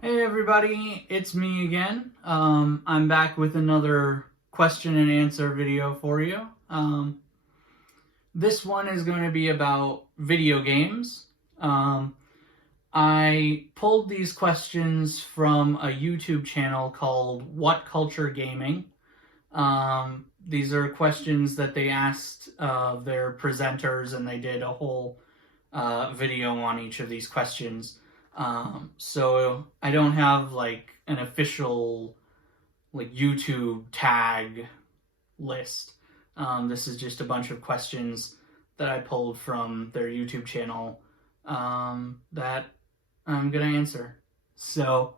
Hey everybody, it's me again. I'm back with another question and answer video for you. This one is going to be about video games. Um, I pulled these questions from a YouTube channel called What Culture Gaming. These are questions that they asked their presenters, and they did a whole video on each of these questions. So I don't have like an official like YouTube tag list. This is just a bunch of questions that I pulled from their YouTube channel that I'm gonna answer. So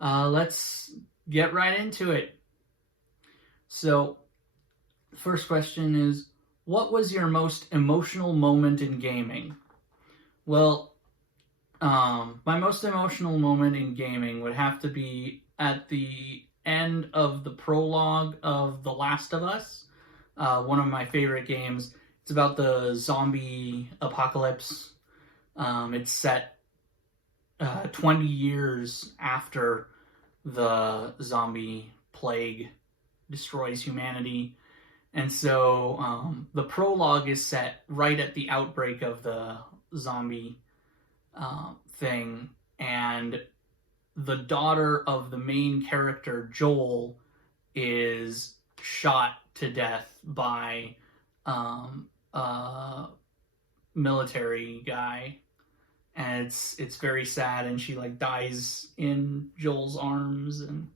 let's get right into it. So, first question is, what was your most emotional moment in gaming? Well, my most emotional moment in gaming would have to be at the end of the prologue of The Last of Us, one of my favorite games. It's about the zombie apocalypse. It's set 20 years after the zombie plague destroys humanity. And so the prologue is set right at the outbreak of the zombie thing, and the daughter of the main character, Joel, is shot to death by a military guy, and it's very sad. And she like dies in Joel's arms, and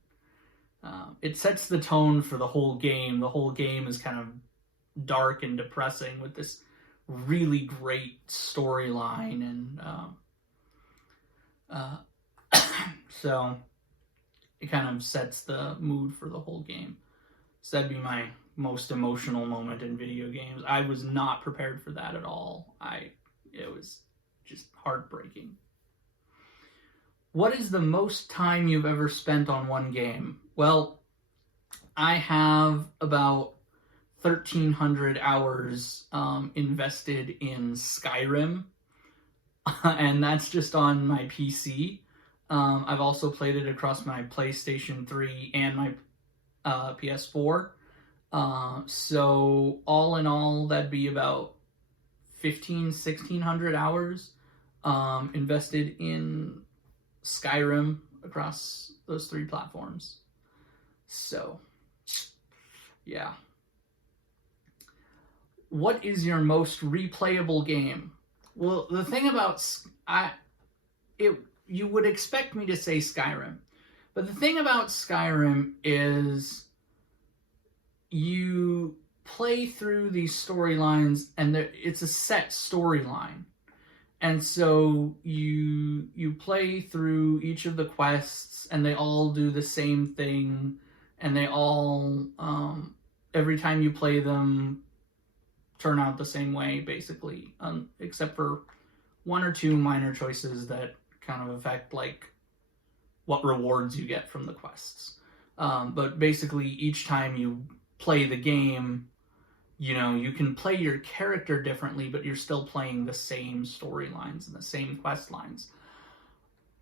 it sets the tone for the whole game. The whole game is kind of dark and depressing with this really great storyline, and uh, so it kind of sets the mood for the whole game. So that'd be my most emotional moment in video games. I was not prepared for that at all. It was just heartbreaking. What is the most time you've ever spent on one game? Well, I have about 1,300 hours invested in Skyrim, and that's just on my PC. I've also played it across my PlayStation 3 and my PS4. So all in all, that'd be about 1,600 hours invested in Skyrim across those three platforms. So, yeah. What is your most replayable game? Well, the thing about you would expect me to say Skyrim, but the thing about Skyrim is you play through these storylines, and it's a set storyline, and so you play through each of the quests, and they all do the same thing, and they all every time you play them turn out the same way, basically, except for one or two minor choices that kind of affect like what rewards you get from the quests. But basically, each time you play the game, you can play your character differently, but you're still playing the same storylines and the same quest lines.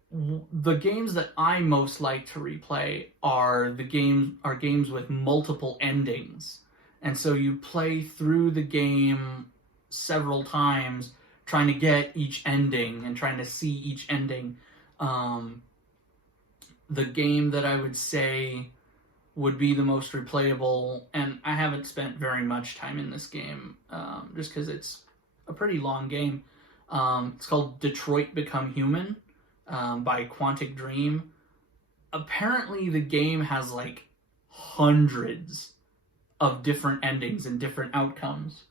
The games that I most like to replay are games with multiple endings. And so you play through the game several times trying to get each ending and trying to see each ending. The game that I would say would be the most replayable, and I haven't spent very much time in this game just because it's a pretty long game. It's called Detroit Become Human by Quantic Dream. Apparently, the game has like hundreds of different endings and different outcomes,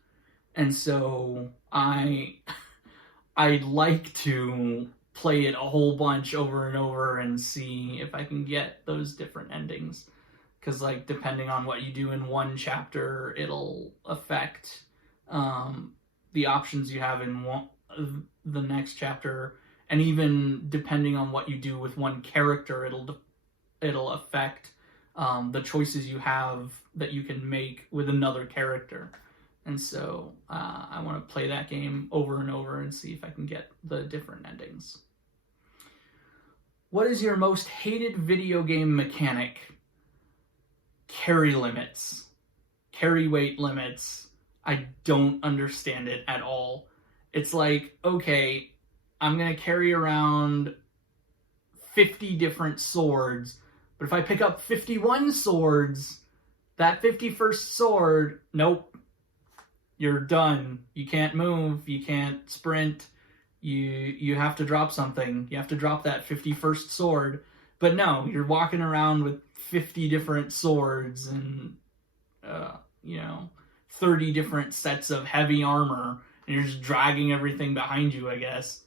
and so I'd like to play it a whole bunch over and over and see if I can get those different endings. Because, like, depending on what you do in one chapter, it'll affect the options you have in the next chapter. And even depending on what you do with one character, it'll affect the choices you have that you can make with another character. And so I want to play that game over and over and see if I can get the different endings. What is your most hated video game mechanic? Carry limits. Carry weight limits. I don't understand it at all. It's like, okay, I'm going to carry around 50 different swords, but if I pick up 51 swords, that 51st sword, nope, you're done. You can't move, you can't sprint, you have to drop something. You have to drop that 51st sword. But no, you're walking around with 50 different swords and 30 different sets of heavy armor, and you're just dragging everything behind you, I guess.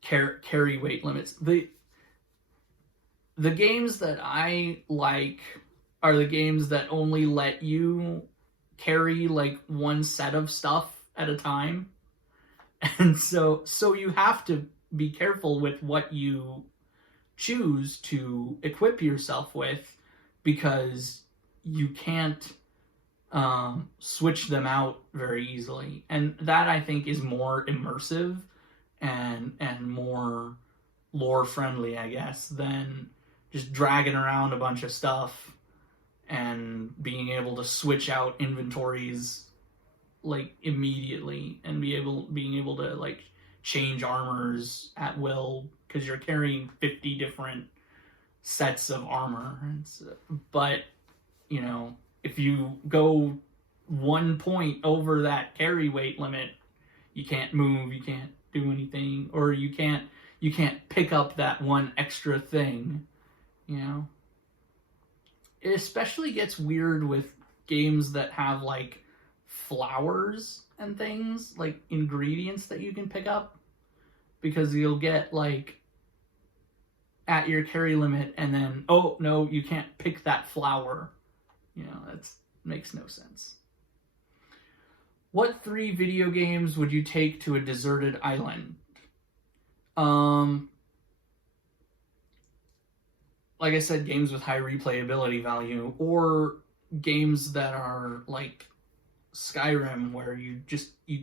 Carry weight limits. The games that I like are the games that only let you carry like one set of stuff at a time. And so you have to be careful with what you choose to equip yourself with, because you can't switch them out very easily. And that, I think, is more immersive and more lore friendly, I guess, than just dragging around a bunch of stuff and being able to switch out inventories like immediately and being able to like change armors at will, because you're carrying 50 different sets of armor. But if you go 1 point over that carry weight limit, you can't move, you can't do anything, or you can't pick up that one extra thing. It especially gets weird with games that have like flowers and things, like ingredients that you can pick up, because you'll get like at your carry limit and then, oh no, you can't pick that flower. That makes no sense. What 3 video games would you take to a deserted island? Like I said, games with high replayability value, or games that are like Skyrim, where you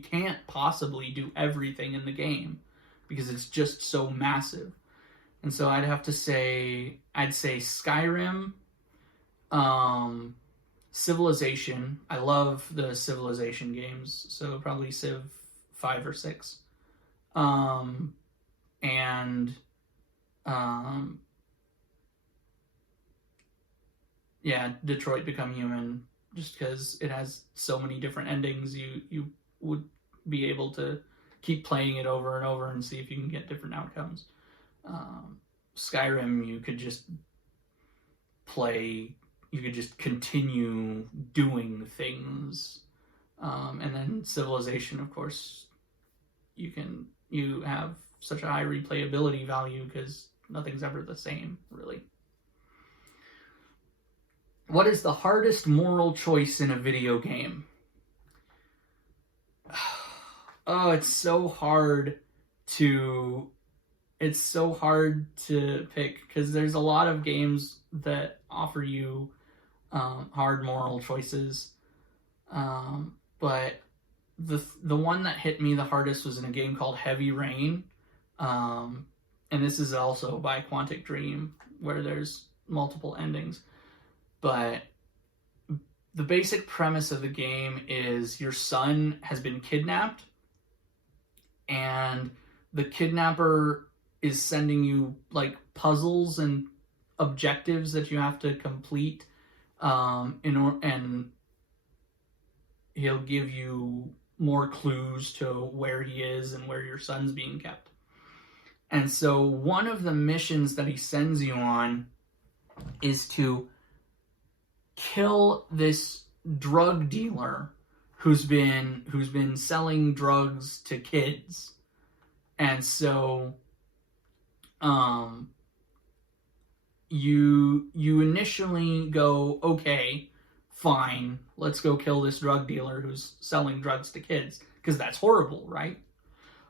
can't possibly do everything in the game because it's just so massive. And so I'd say Skyrim, Civilization. I love the Civilization games, so probably Civ 5 or 6. Detroit Become Human, just because it has so many different endings. You would be able to keep playing it over and over and see if you can get different outcomes. Skyrim, you could just continue doing things. And then Civilization, of course, you have such a high replayability value because nothing's ever the same, really. What is the hardest moral choice in a video game? Oh, it's so hard to pick, because there's a lot of games that offer you hard moral choices. But the one that hit me the hardest was in a game called Heavy Rain. And this is also by Quantic Dream, where there's multiple endings. But the basic premise of the game is your son has been kidnapped, and the kidnapper is sending you like puzzles and objectives that you have to complete, and he'll give you more clues to where he is and where your son's being kept. And so one of the missions that he sends you on is to kill this drug dealer who's been selling drugs to kids. And so you initially go, okay, fine, let's go kill this drug dealer who's selling drugs to kids, because that's horrible, right?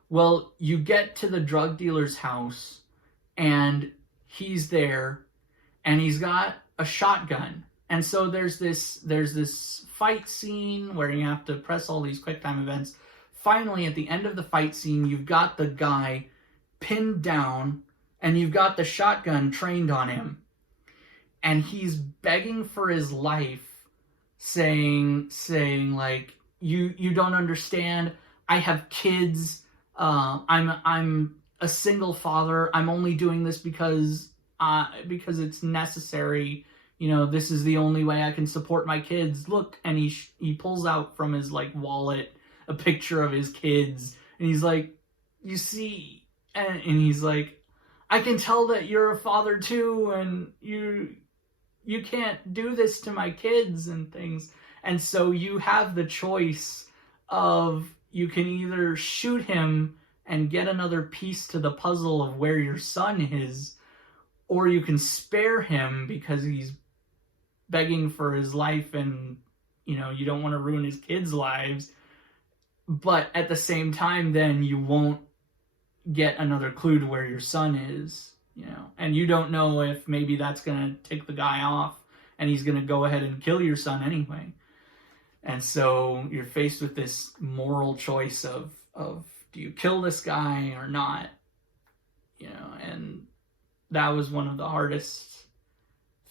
Well, you get to the drug dealer's house, and he's there, and he's got a shotgun. And so there's this fight scene where you have to press all these QuickTime events. Finally, at the end of the fight scene, you've got the guy pinned down, and you've got the shotgun trained on him, and he's begging for his life, saying like, you don't understand. I have kids. I'm a single father. I'm only doing this because it's necessary. This is the only way I can support my kids. Look, and he pulls out from his like wallet a picture of his kids, and he's like, you see, and he's like, I can tell that you're a father too, and you can't do this to my kids and things. And so you have the choice of, you can either shoot him and get another piece to the puzzle of where your son is, or you can spare him because he's begging for his life, and you don't want to ruin his kids' lives, but at the same time then you won't get another clue to where your son is, and you don't know if maybe that's going to tick the guy off and he's going to go ahead and kill your son anyway. And so you're faced with this moral choice of do you kill this guy or not? And that was one of the hardest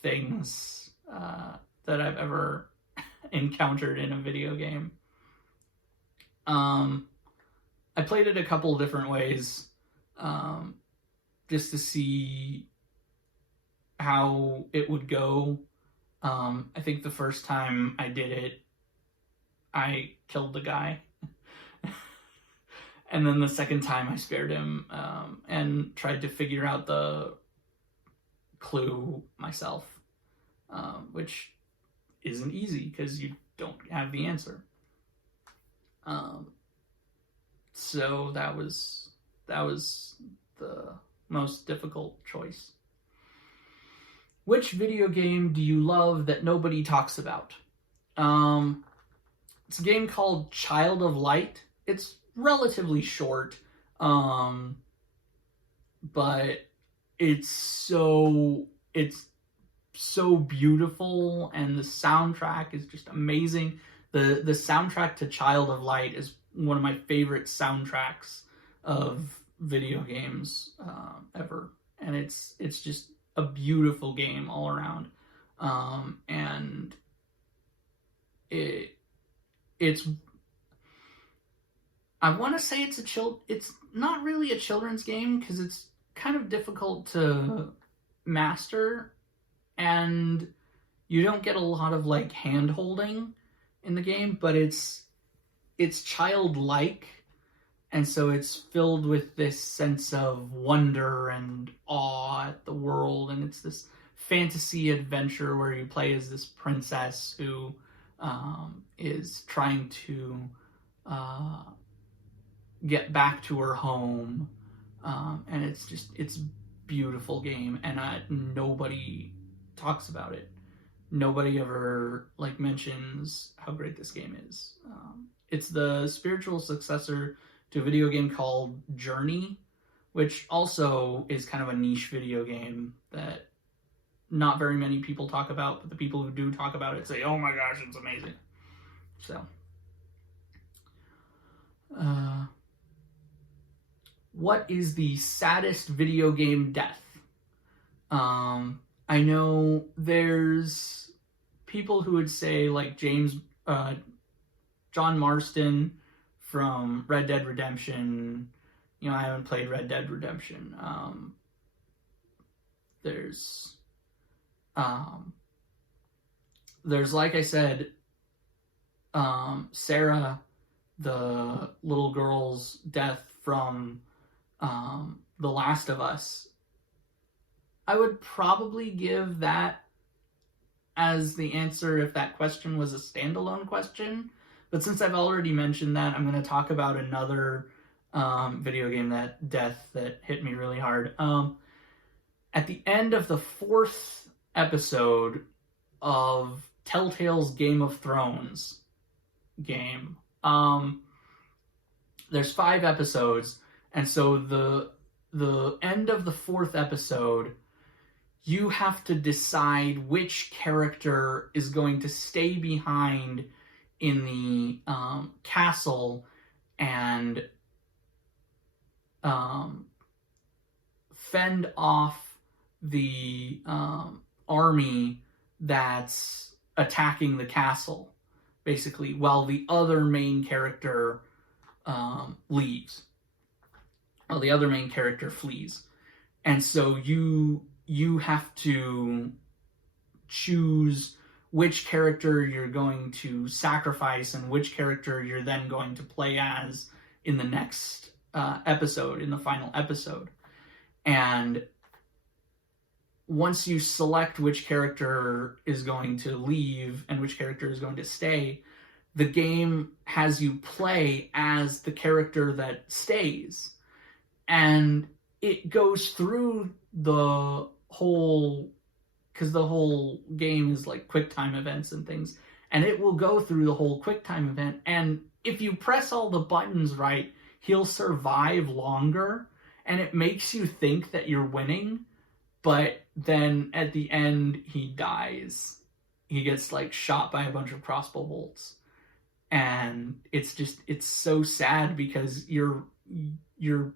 things that I've ever encountered in a video game. I played it a couple different ways, just to see how it would go. I think the first time I did it, I killed the guy. And then the second time I spared him, and tried to figure out the clue myself, which isn't easy because you don't have the answer. So that was the most difficult choice. Which video game do you love that nobody talks about? It's a game called Child of Light. It's relatively short, but it's so beautiful, and the soundtrack is just amazing. The soundtrack to Child of Light is one of my favorite soundtracks of video games ever, and it's just a beautiful game all around, and it's I want to say it's not really a children's game because it's kind of difficult to master, and you don't get a lot of like hand holding in the game, but it's childlike, and so it's filled with this sense of wonder and awe at the world, and it's this fantasy adventure where you play as this princess who is trying to get back to her home, and it's a beautiful game, and nobody talks about it. Nobody ever mentions how great this game is. It's the spiritual successor to a video game called Journey, which also is kind of a niche video game that not very many people talk about, but the people who do talk about it say, oh my gosh, it's amazing. So, what is the saddest video game death? I know there's people who would say like John Marston from Red Dead Redemption. I haven't played Red Dead Redemption. There's like I said, Sarah, the little girl's death from The Last of Us. I would probably give that as the answer if that question was a standalone question. But since I've already mentioned that, I'm going to talk about another video game death that hit me really hard. At the end of the 4th episode of Telltale's Game of Thrones game, there's 5 episodes, and so the end of the 4th episode, you have to decide which character is going to stay behind in the castle and fend off the army that's attacking the castle, basically, while the other main character leaves. Well, the other main character flees. And so you have to choose which character you're going to sacrifice and which character you're then going to play as in the next episode, in the final episode. And once you select which character is going to leave and which character is going to stay, the game has you play as the character that stays. And it goes through the whole, because the whole game is like QuickTime events and things, and it will go through the whole QuickTime event, and if you press all the buttons right, he'll survive longer, and it makes you think that you're winning, but then at the end, he dies. He gets like shot by a bunch of crossbow bolts. And it's so sad because you're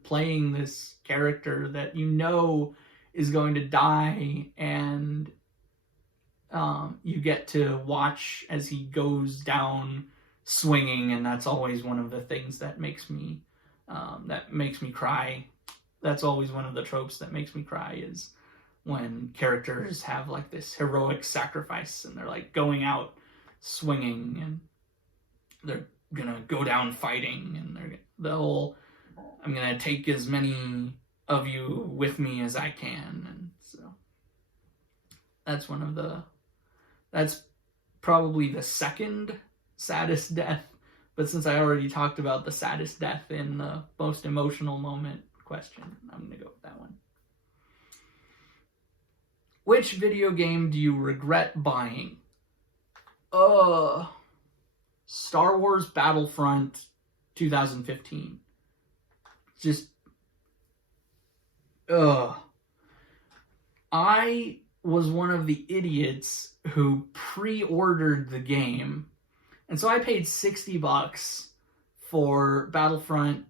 playing this character that you know is going to die, and you get to watch as he goes down swinging, and that's always one of the things that makes me cry. That's always one of the tropes that makes me cry, is when characters have like this heroic sacrifice and they're like going out swinging and they're gonna go down fighting, and I'm gonna take as many of you with me as I can. And so that's probably the second saddest death, but since I already talked about the saddest death in the most emotional moment question, I'm gonna go with that one. Which video game do you regret buying? Star Wars Battlefront 2015. Just, I was one of the idiots who pre-ordered the game, and so I paid $60 for Battlefront,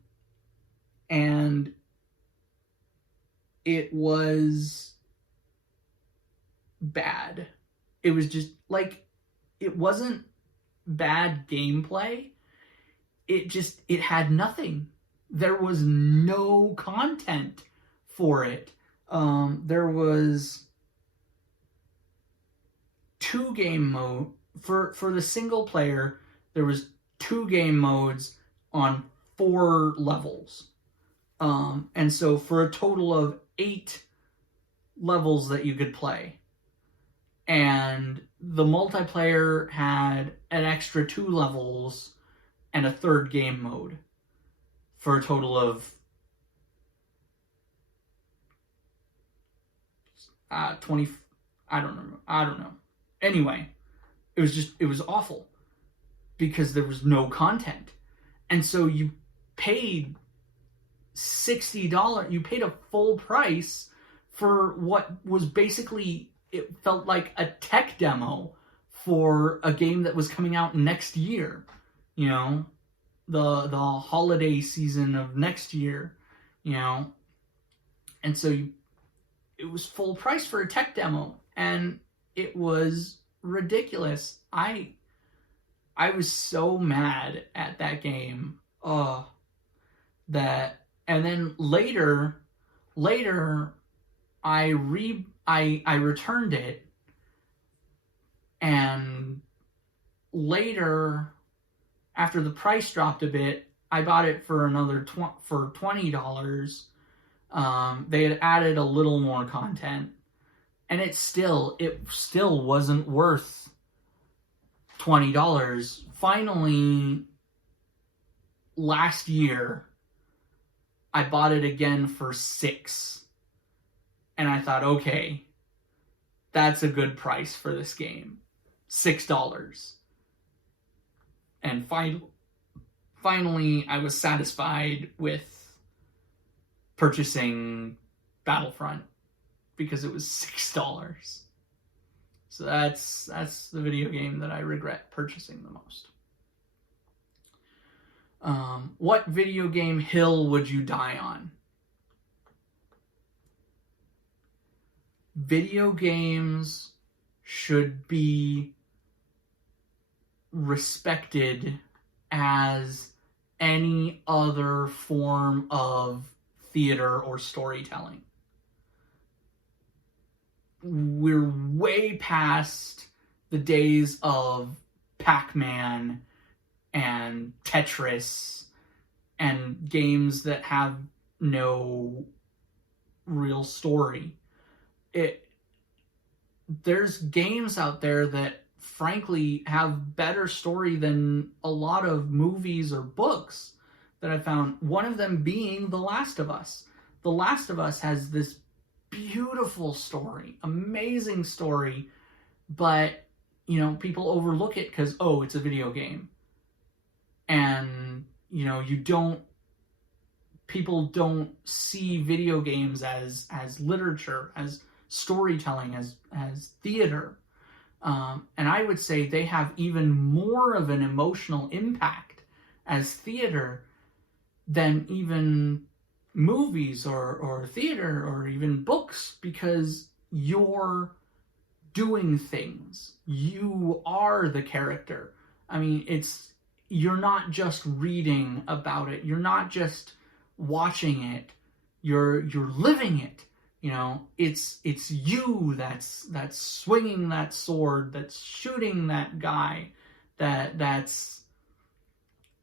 and it was bad. It was just like, it wasn't bad gameplay. It had nothing. There was no content for it. There was 2 game mode for the single player. There was 2 game modes on 4 levels. And so for a total of 8 levels that you could play. And the multiplayer had an extra 2 levels and a 3rd game mode for a total of 20. I don't know. Anyway, it was awful because there was no content. And so you paid $60. You paid a full price for what was basically, it felt like a tech demo for a game that was coming out next year. You know, the holiday season of next year, you know. And so it was full price for a tech demo, and it was ridiculous. I was so mad at that game. And then later I returned it, and later, after the price dropped a bit, I bought it for another for $20. They had added a little more content, and it still wasn't worth $20. Finally, last year, I bought it again for $6, and I thought, okay, that's a good price for this game, $6. And finally, I was satisfied with purchasing Battlefront because it was $6. So that's the video game that I regret purchasing the most. What video game hill would you die on? video games should be respected as any other form of theater or storytelling. We're way past the days of Pac-Man and Tetris and games that have no real story. There's games out there that frankly have better story than a lot of movies or books that I found. One of them being The Last of Us. The Last of Us has this beautiful story, amazing story, but people overlook it because, oh, it's a video game. And people don't see video games as literature, as storytelling, as theater. And I would say they have even more of an emotional impact as theater than even movies or theater or even books, because you're doing things. You are the character. I mean, you're not just reading about it. You're not just watching it. You're living it. It's you that's swinging that sword, that's shooting that guy, that's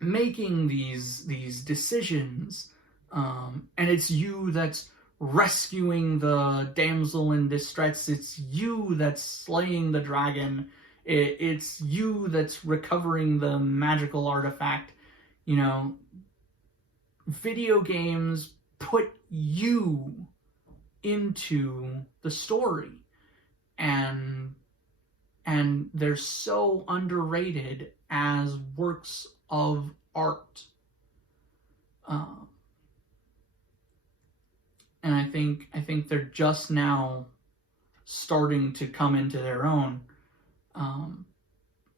making these decisions, and it's you that's rescuing the damsel in distress. It's you that's slaying the dragon. It's you that's recovering the magical artifact. Video games put you into the story, and they're so underrated as works of art. And I think they're just now starting to come into their own,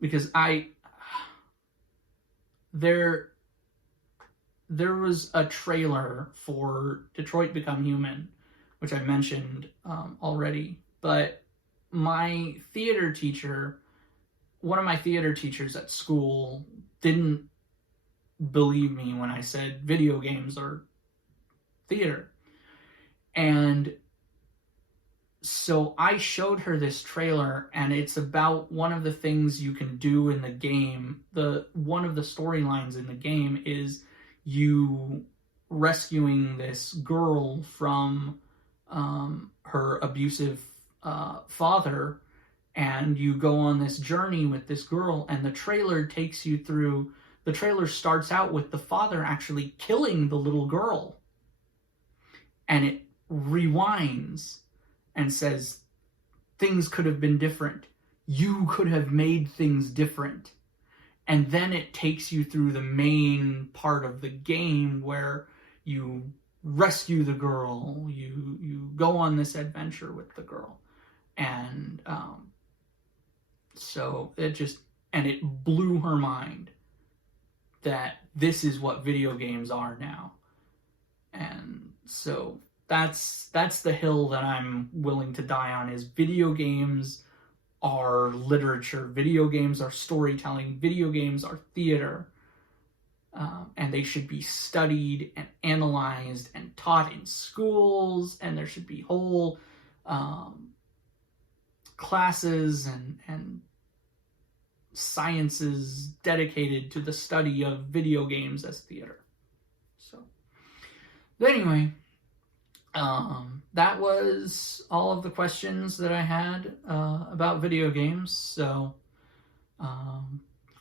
because there was a trailer for Detroit Become Human, which I mentioned already, but one of my theater teachers at school didn't believe me when I said video games are theater. And so I showed her this trailer, and it's about one of the things you can do in the game. One of the storylines in the game is you rescuing this girl from her abusive father, and you go on this journey with this girl, and the trailer starts out with the father actually killing the little girl, and it rewinds and says things could have been different. You could have made things different. And then it takes you through the main part of the game where you rescue the girl, you go on this adventure with the girl. And so it blew her mind that this is what video games are now. And so that's the hill that I'm willing to die on, is video games are literature, video games are storytelling, video games are theater, and they should be studied and analyzed and taught in schools, and there should be whole classes and sciences dedicated to the study of video games as theater. So, but anyway, that was all of the questions that I had about video games. So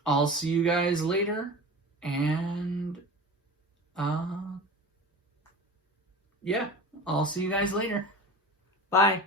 I'll see you guys later, and yeah, I'll see you guys later. Bye.